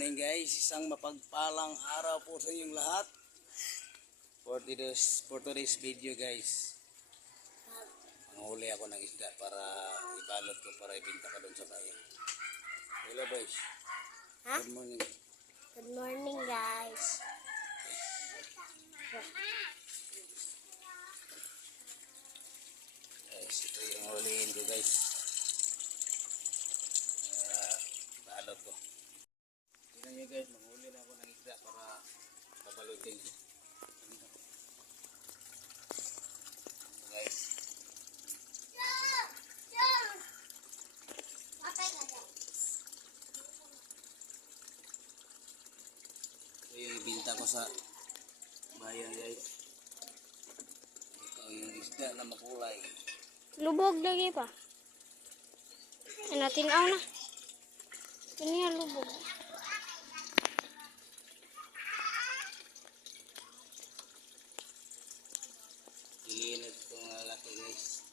morning guys, isang mapagpalang araw po sa inyong lahat for today's video guys. Manghuli ako ng isda para ibalot ko para ibenta ko doon sa bayan. Hello boys. Ha? Good morning. Good morning guys. Guys, ito yung huliin ko guys. Balot ko. Tingnan nyo guys, manghuli na ako ng isda para babalutin ko. Guys. Ito yung ibinta ko sa bayan guys. Ito yung isda na makulay. Lubog lagi pa. Natinaw na. Ini yang lubog. Piliin ito mga laki guys.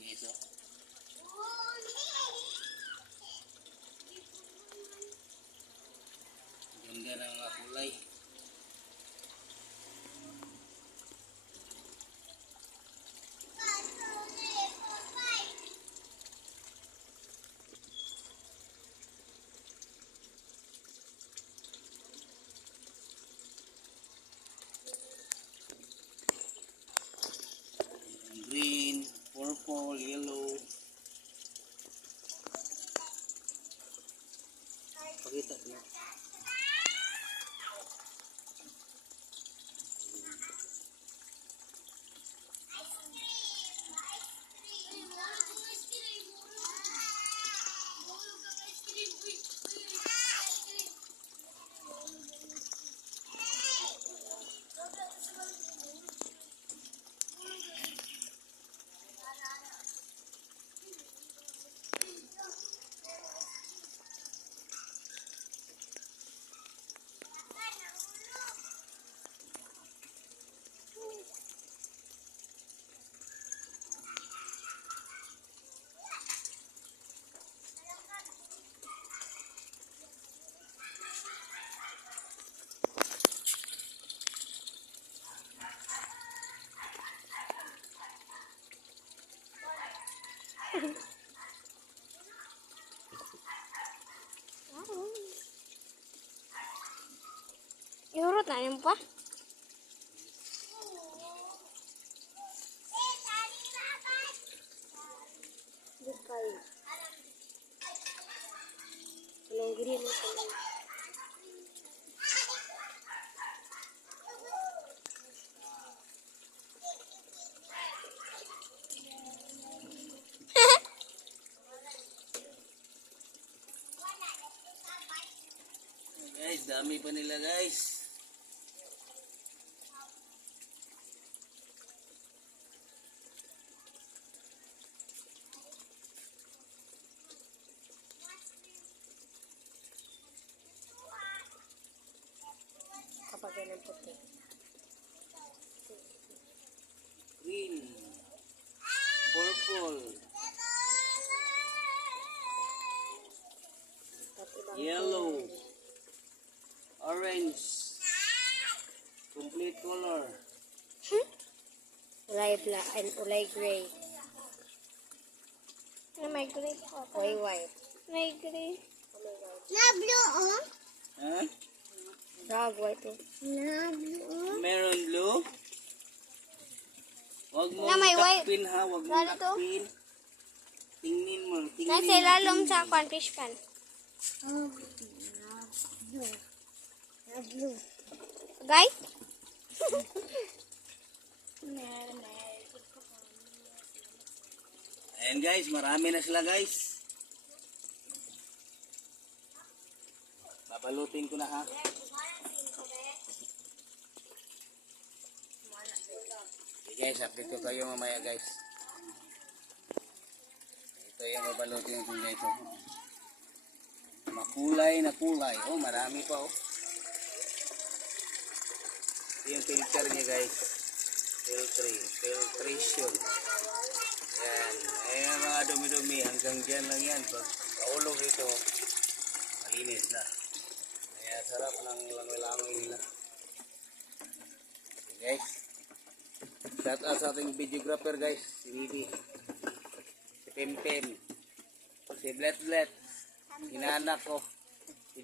Guys, oh. Ganda ng mga kulay. Green, purple, yellow. Pakita ko. Iurut na yun pa. Tulong green. Guys, dami pa nila guys. Kapag yan ang puti. Green, purple, yellow, orange, complete color. Ulay black and ulay gray. Na may gray. Ulay white. May gray. Na blue, oh? Ha? Dog white, oh. Na blue. Meron blue. Wag mo Na may white. takpin ha, wag mo Lalo to? takpin. Tingnin mo, tingnin. Nasa ilalom sa aquan fish pan. Oh, blue. Na blue. Guy? Ayan guys, marami na sila guys. Babalutin ko na ha. Okay guys, update ko kayo mamaya guys. Ito yung babalutin ko guys. Oh. Makulay na kulay. Oh, marami pa oh. yung filter niya guys. Filtration. Yan. Ayan mga dumi-dumi. Hanggang dyan lang yan. Pag kaulog ito, malinis na. Kaya sarap ng langoy-langoy nila. Okay, guys. Shout out sa ating videographer guys. Si Bibi. Si Pempem. Si Blet. Inaanak ko. Si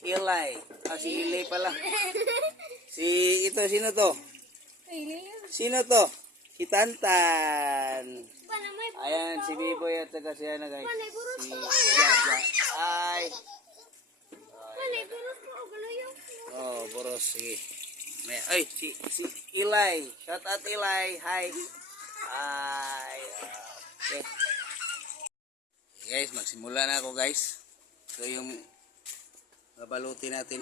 Eli. Si Eli pala. Sino to? Sino to? Si Tantan. Ayan, si Biboy at saka si Ana guys. Si Jaja. Ay. Oh, boros. Sige. Ay, si Eli. Shout out Eli. Hi. Hi. Okay. Guys, magsimula na ako guys. Ito yung babalutin natin.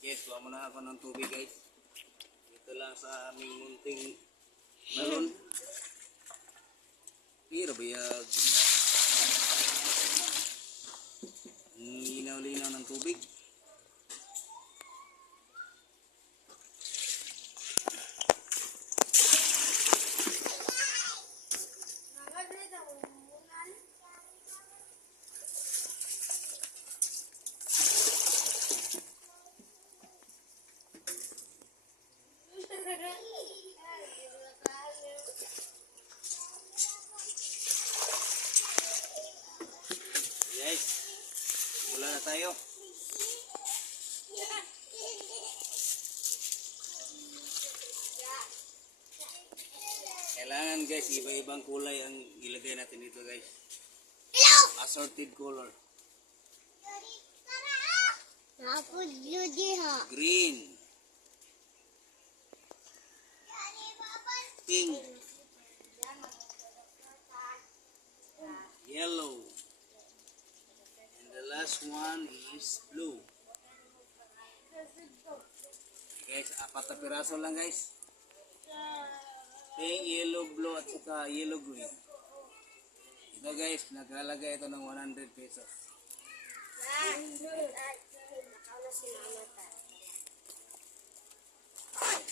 Guys, kuha muna ako ng tubig guys. Ito lang sa aming munting balon. Pero bayag. Linaw-linaw ng tubig. Guys, mula na tayo. Kailangan guys, iba-ibang kulay ang ilagay natin dito guys. Assorted color. Green. Pink. Yellow. And the last one is blue. Okay, guys, 4 na piraso lang guys. Pink, yellow, blue at saka yellow green. Ito guys, naglalagay ito ng 100 pesos.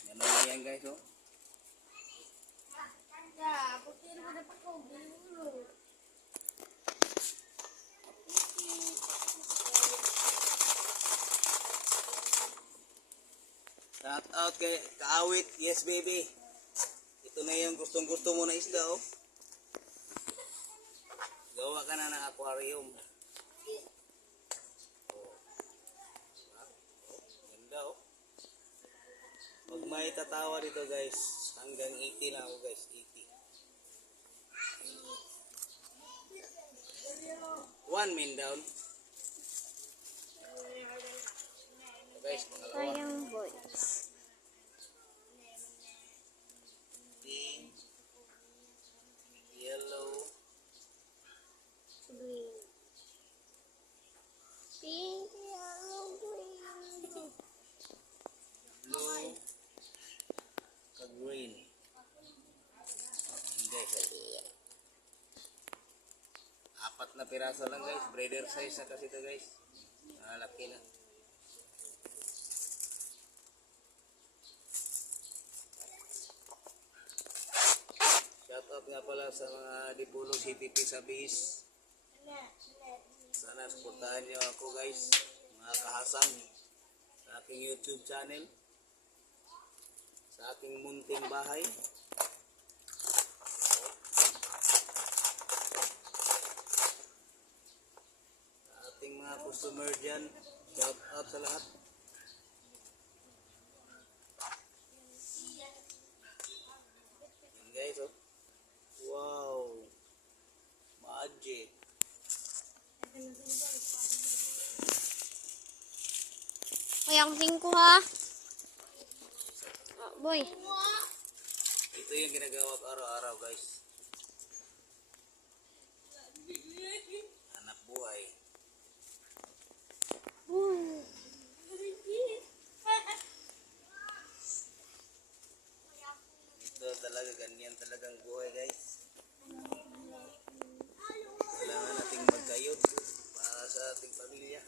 Ganun na yan guys oh. Shout out kay Kaawit, yes baby. Ito na yung gustong-gusto mo na isda oh. Gawa ka na ng aquarium. Oh. Ganda oh. Pag may tatawa dito guys, hanggang 80 na ako guys, 80. 1 min down. So guys, pangalawa. Sayang boys. Pink, yellow, Green. Pink, yellow, green. blue, green. Hindi. 4 na piraso lang guys. Breeder size na kasi ito guys. Laki na. Shout out nga pala sa mga Dipolog CTP sa base. Sana supportahan niyo ako guys. Mga kahasang sa aking YouTube channel. Sa aking munting bahay. Sa ating mga customer dyan. Shout out sa lahat. Yan guys oh. Wow. Magic. Ay, ang 5 ha. Oh, boy. Ito yung ginagawa ko araw-araw guys. Hanap buhay. Ito talaga, ganyan talagang buhay guys. Kailangan nating magkayod para sa ating pamilya.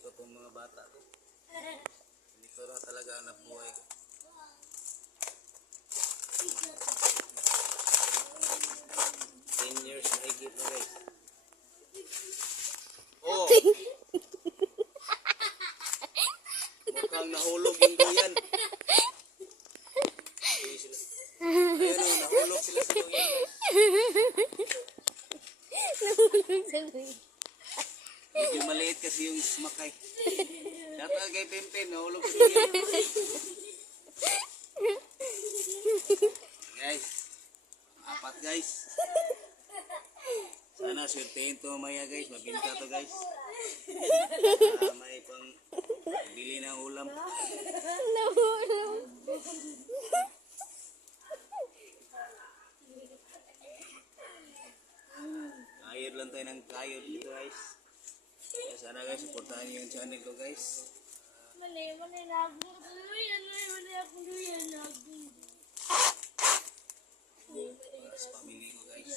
ko itong mga bata ko. Hindi ko na talaga anak buhay ko. 10 years na higit na guys. Oh! Mukhang nahulog yung duyan. Ayun o, nahulog sila sa duyan guys. Medyo maliit kasi yung sumakay. Dapat kay Pimpin, nahulog sa duyan. Guys, 4 guys. Sana swertein to mamaya guys, mabinta to guys. May pang bili ng ulam. Kayod lang tayo ng kayod dito guys. Kaya sana guys, supportahan niyo yung channel ko guys. Para sa pamilya ko guys.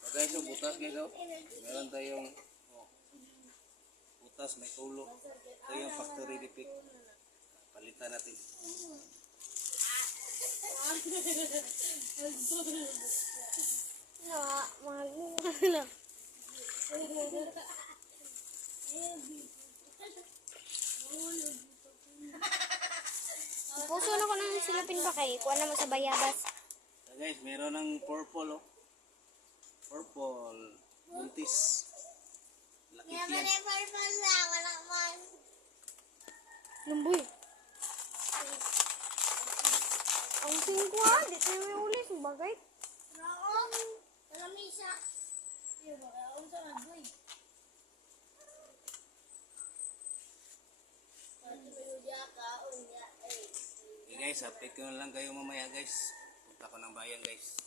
So guys, yung butas guys, oh. Meron tayong butas, may tulo. Ito yung factory defect. Palitan natin. Puso na ko ng silapin ba kay? Kuha naman sa bayabas. So guys, meron ng purple, oh. Purple. Buntis. Lakit yan. Lumboy. Ang singkwa, di tayo may ulis. Bagay. Okay guys, update ko na lang kayo mamaya guys. Punta ko ng bayan guys.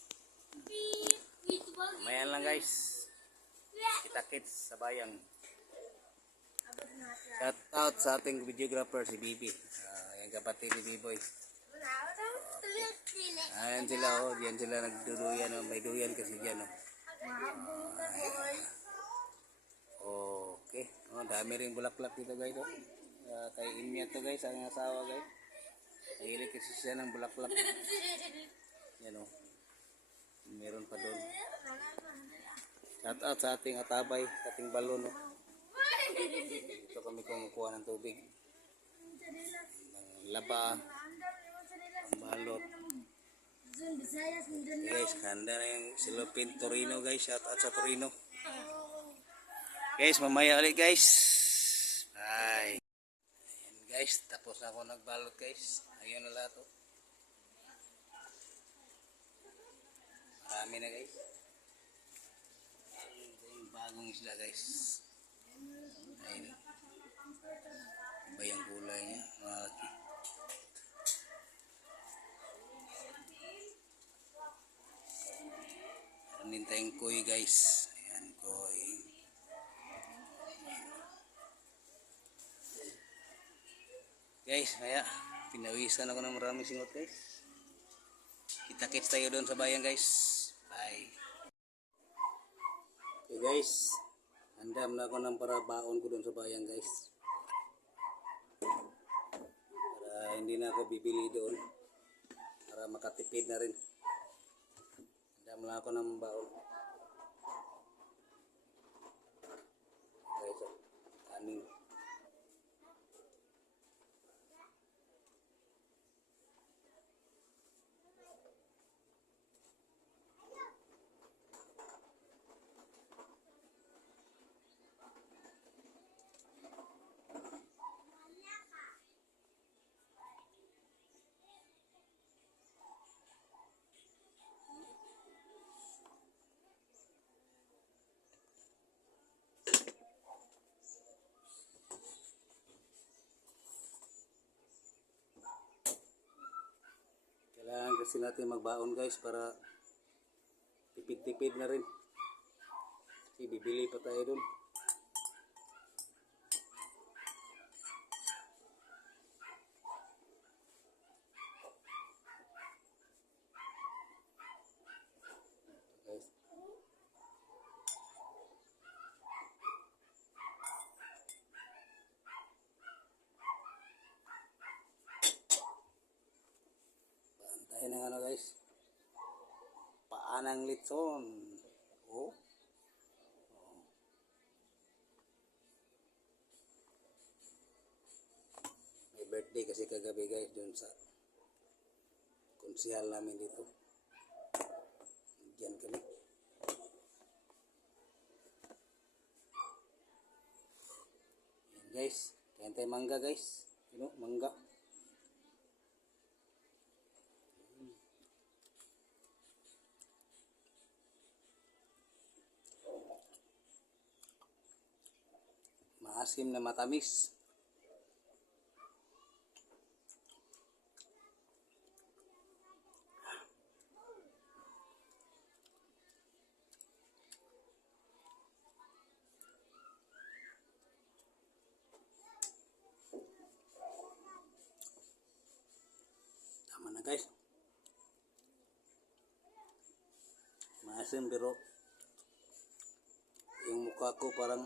Mamaya lang guys. Kita-kits sa bayan. Shout out sa ating videographer si Bibi. Yung kapatid ni B-Boy. Ayan sila, oh. Diyan sila nagduduyan, oh. May duyan kasi dyan, oh. Okay. Oh, dami rin bulaklak dito guys, oh. Kay Inya to guys, ang asawa guys. Nahilig kasi siya ng bulaklak. Yan, oh. Meron pa doon. Shout out sa ating atabay, ating balon, oh. Dito kami kumukuha ng tubig. Ng laba. Ang balot. Okay guys, handa na yung silupin Torino guys. Shout out sa Torino. Guys, mamaya ulit guys. Bye. Ayan guys, tapos na ako nagbalot guys. Ayun na lahat, oh. Marami na guys. Ito yung bagong isla guys. Ayun. Iba yung kulay niya. Malaki. Meron din tayong koi guys. Ayan, koi. Guys, kaya pinawisan ako ng maraming singot guys. Kita-kits tayo doon sa bayan guys. Bye. Okay guys, handam na ako ng para baon ko doon sa bayan guys. Para hindi na ako bibili doon. Para makatipid na rin. Handam na ako ng baon. Guys, kanin. Kailangan kasi natin magbaon guys para tipid-tipid na rin. Kasi bibili pa tayo dun. Guys. Kain ng ano guys. Paanang litson. Oh. May birthday kasi kagabi guys dun sa konsihal namin dito. Diyan kami. Yan guys. Kain tayo mangga guys. You know, mangga. Maasim na matamis. Tama na guys. Maasim pero yung mukha ko parang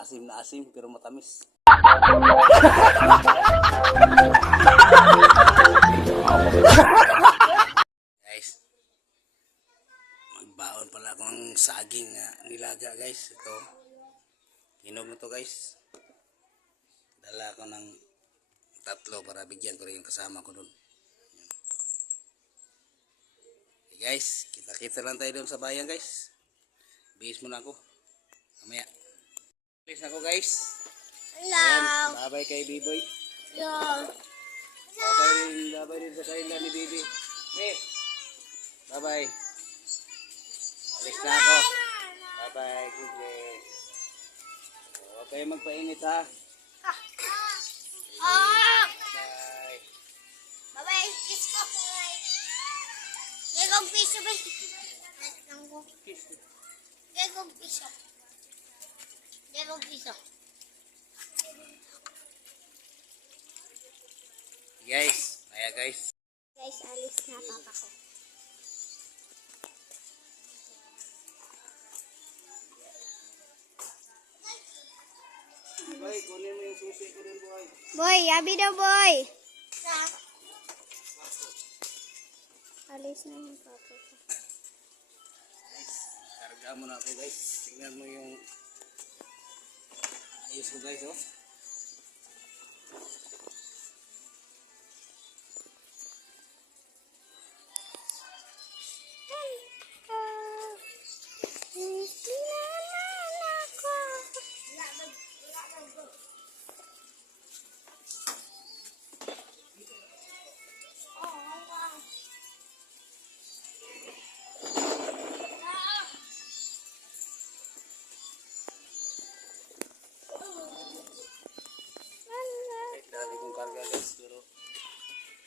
asim na asim pero matamis. Guys, magbaon pala ako ng saging na nilaga guys. Ito, hinog na to guys. Dala ko ng 3 para bigyan ko rin yung kasama ko dun. Okay guys, kita-kita lang tayo dun sa bayan guys. Bihis muna ako. Mamaya. Please ako guys. Hello. Ayan, babay kay B-Boy. Yo. Babay rin sa kanila ni Bibi. Hey, babay. Alis na ako. Babay, good day. Huwag kayo magpainit ha. Ah. Bye. Bye-bye. Kiss ko. Gagawang piso ba? Gagawang piso. Gagawang piso. Guys, maya guys. Guys, alis na papa ko. Boy, kunin mo yung susi ko din boy. Boy, yabi daw boy. Alis na yung papa ko. Guys, karga mo na ako guys. Tingnan mo yung ayos ko guys oh. Dali kong karga guys, pero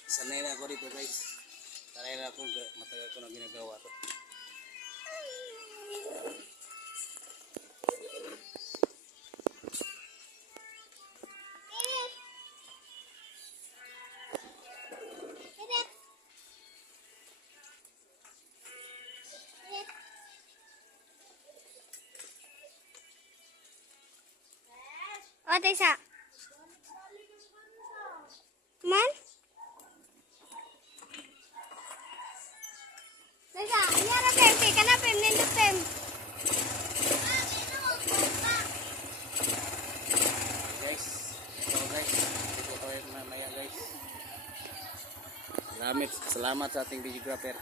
sanay na ako dito guys. Sanay na ako, matagal ko na ginagawa to. O, Tessa. Come on. Tessa, nyara pem. Kana pem, nindot pem. Guys, ito guys, dito tayo mamaya guys. Salamat sa ating videographer.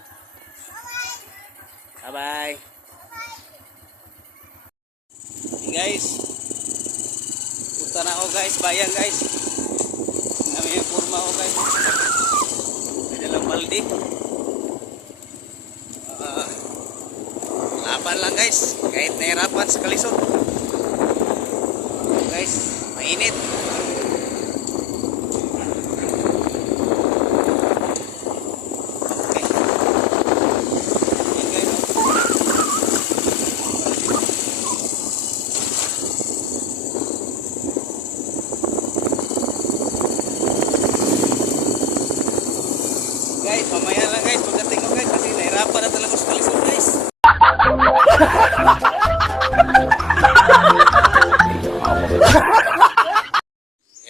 Bye bye. Hey guys, punta na ako guys, bayan guys. May forma ako guys. May dalang balde. Laban lang guys, kahit nahirapan sa kalisod. Guys, mainit. Okay. Yan guys. Guys, mamaya lang guys, pagdating ko guys, kasi nahirapan na talaga sa kalisod guys.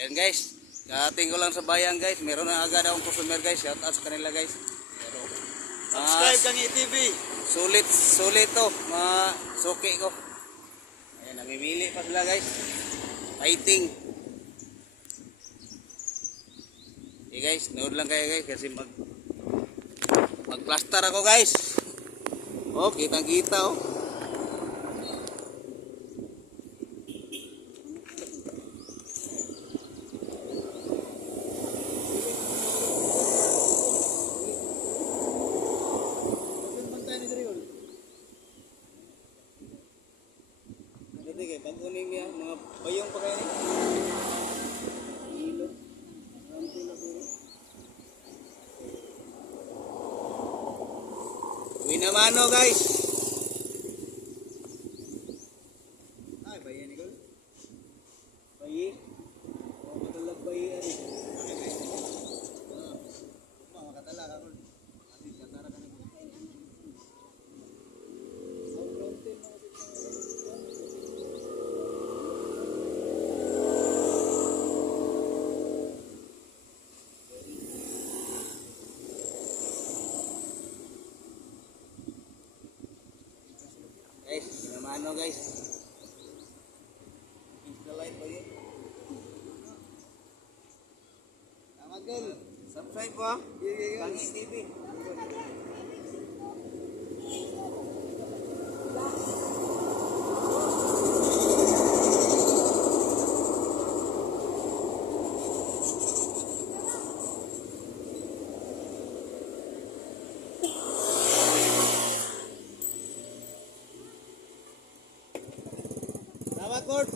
Yan guys, karating ko lang lang sa bayan guys. Meron na agad akong customer guys. Shout out sa kanila guys. Subscribe kang TV. Sulit to. Mga suki ko. Ayan, namimili pa sila guys. Fighting. Okay guys, nood lang kayo guys kasi magplaster ako guys. Oh, kitang-kita oh. Pag-uning niya, mga bayong pa kayo. Ilo. Winamano guys. Ay, bayi ni Gol. Bayi. Oh, matalag bayi ani. Okay, guys. Ah, makatala ka Gol. Ati katara ka na. Guys, namano guys. Insta live ba yun? Tama Gol. Subscribe po. Tangi TV. Tama Court.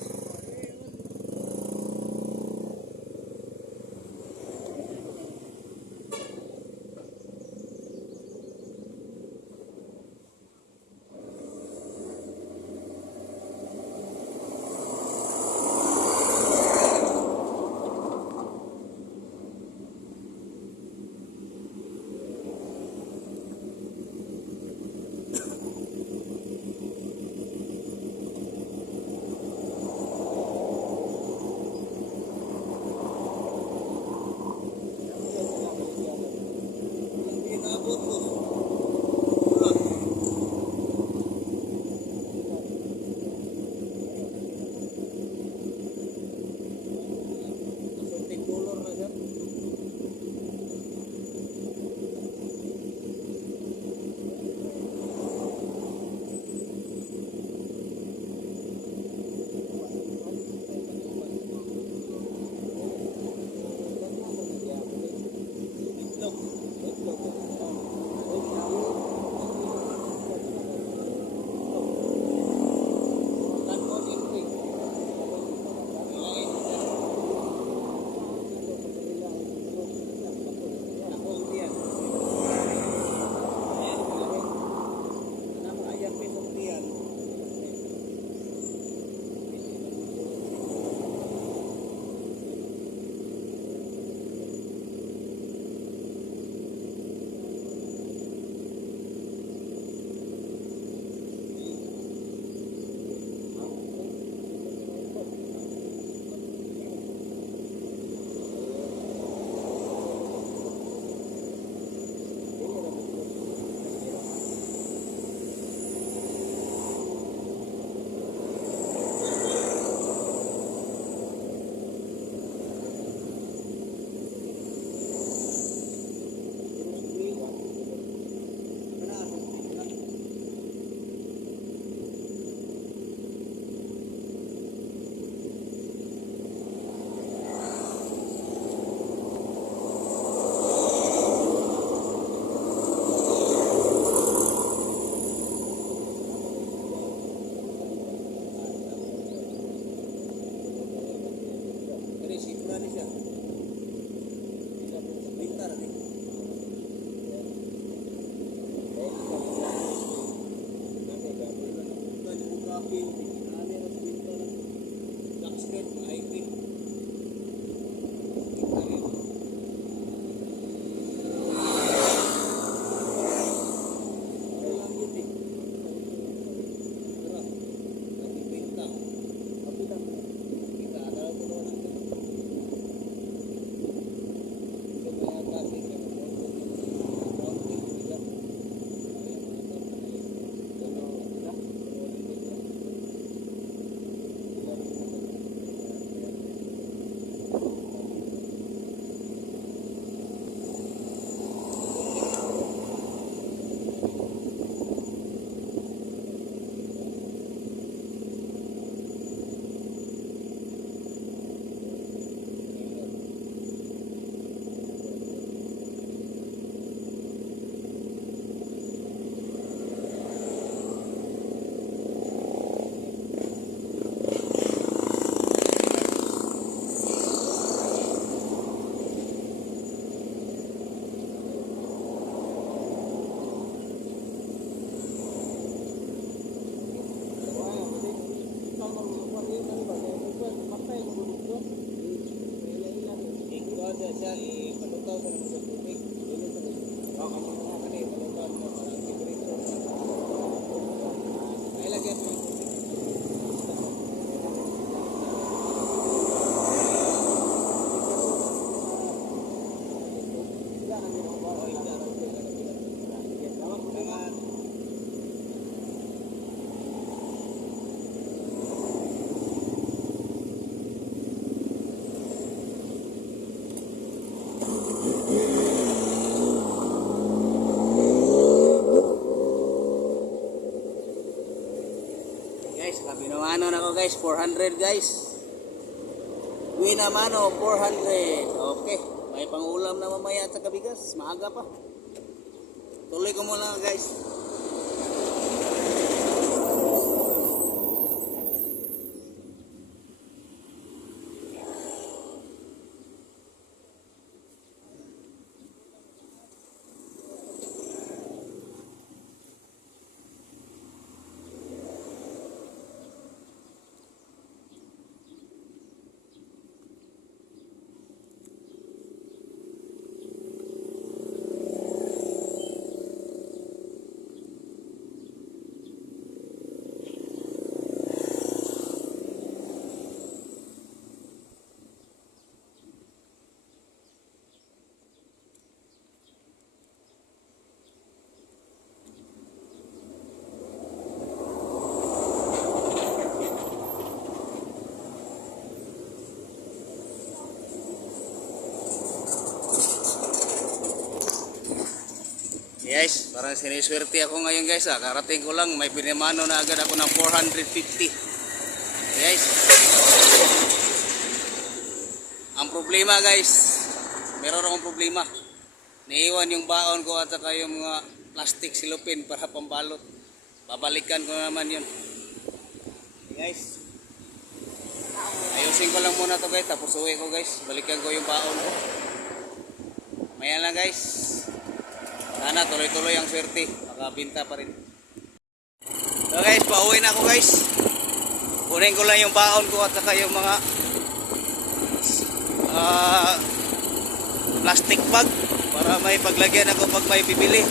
Pinamano na ko guys, 400 guys. Pinamano, 400. Okay, may pangulam na mamaya at saka bigas. Maaga pa. Tuloy ko muna guys. Guys, parang siniswerte ako ngayon guys. Karating ko lang, may pinamano na agad ako ng 450. Guys, ang problema guys, meron akong problema. Naiwan yung baon ko at saka yung mga plastic silupin para pambalot. Babalikan ko naman yun. Guys, ayusin ko lang muna to guys, tapos uwi ko guys. Balikan ko yung baon ko. Maya lang guys. Sana tuloy-tuloy ang swerte, makabinta pa rin. So guys, pauwi na ako guys. Kunin ko lang yung baon ko at saka yung mga plastic bag para may paglagyan ako pag may bibili.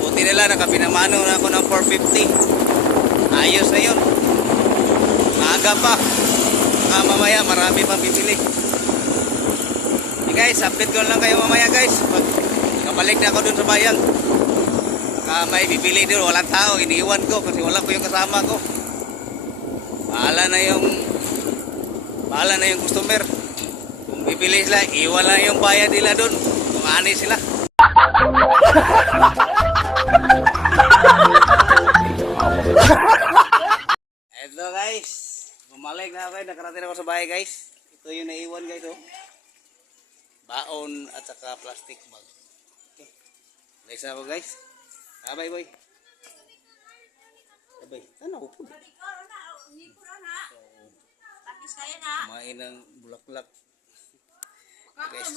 Buti nila, nakapinamano na ako ng 450. Ayos na yun. Maaga pa. Mamaya marami pang bibili. Hey guys, update ko lang kayo mamaya guys. Kabalik na ako dun sa bayan. May bibili dun, walang tao, iniwan ko kasi wala ko yung kasama ko. Bahala na yung customer. Kung bibili sila, iwan lang yung bayad nila dun. Kung ani sila. Eto guys, bumalik na ako, nakarating ako sa bahay guys. Ito yung naiwan guys, oh. Baon at saka plastic bag. Next na ako guys. Bye boy. Bye. Ano po? Kumain ng bulaklak. Guys.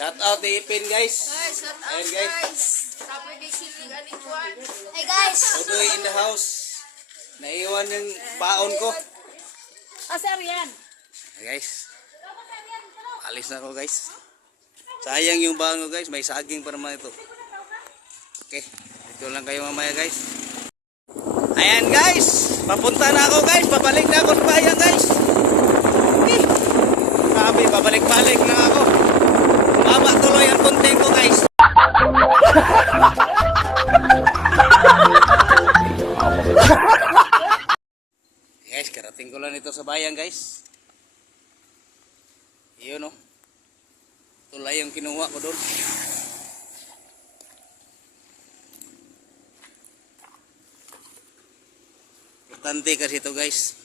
Shout out di Ipin guys. Shout out Ayun, guys. Saturday City galing kuan. Hey guys! Udoy in the house. Naiwan yung baon ko. Sir yan. Guys. Alis na ako guys. Sayang yung baon ko guys. May saging pa naman ito. Okay. Ito lang kayo mamaya guys. Ayan guys. Papunta na ako guys. Babalik na ako sa bayan guys. Sabi, babalik-balik na ako. Baba tuloy ang content ko guys. Guys, karating ko lang ito sa bayan guys. Iyon oh. Ito lang yung kinuha ko doon. Importante kasi ito guys.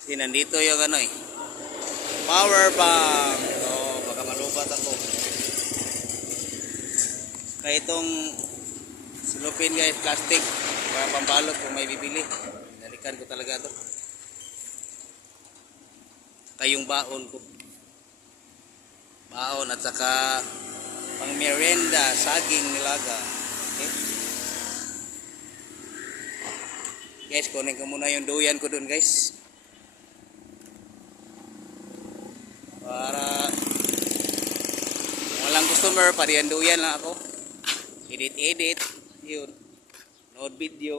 Kasi nandito yung ano eh. Power bank. Ito, baka malubat ako. Kaya itong silupin guys, plastic. Para pambalot kung may bibili. Nalikan ko talaga ito. Kayong baon ko. Baon at saka pang merienda, saging nilaga. Okay? Guys, kunin ko muna yung duyan ko dun guys. Para walang customer, pariyan duyan lang ako. Edit, yun. Note video.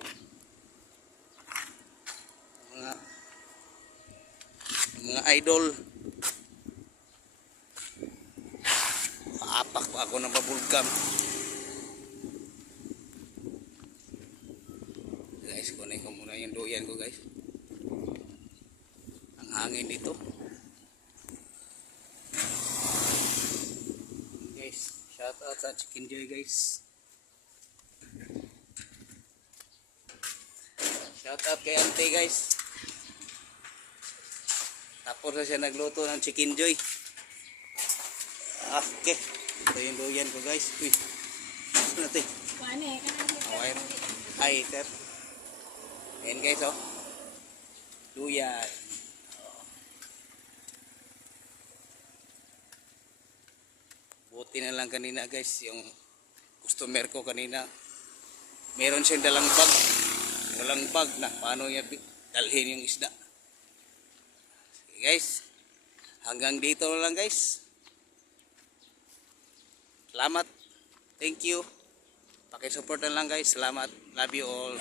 Mga idol. Paapak pa ako ng pabulgam. Guys, kunin ko muna yung duyan ko guys. Ang hangin dito. Salamat sa Chicken Joy guys. Shout out kay Ante guys. Tapos na siya nagluto ng Chicken Joy. Okay. Ito yung luyan ko guys. Uy. Ano natin? Awire. Hi, sir. Ayan guys, oh. Luyan. Oh. Buti na lang kanina guys, yung customer ko kanina. Meron siyang dalang bag. Walang bag na. Paano niya dalhin yung isda? Sige guys. Hanggang dito lang guys. Salamat. Thank you. Pakisupport na lang guys. Salamat. Love you all.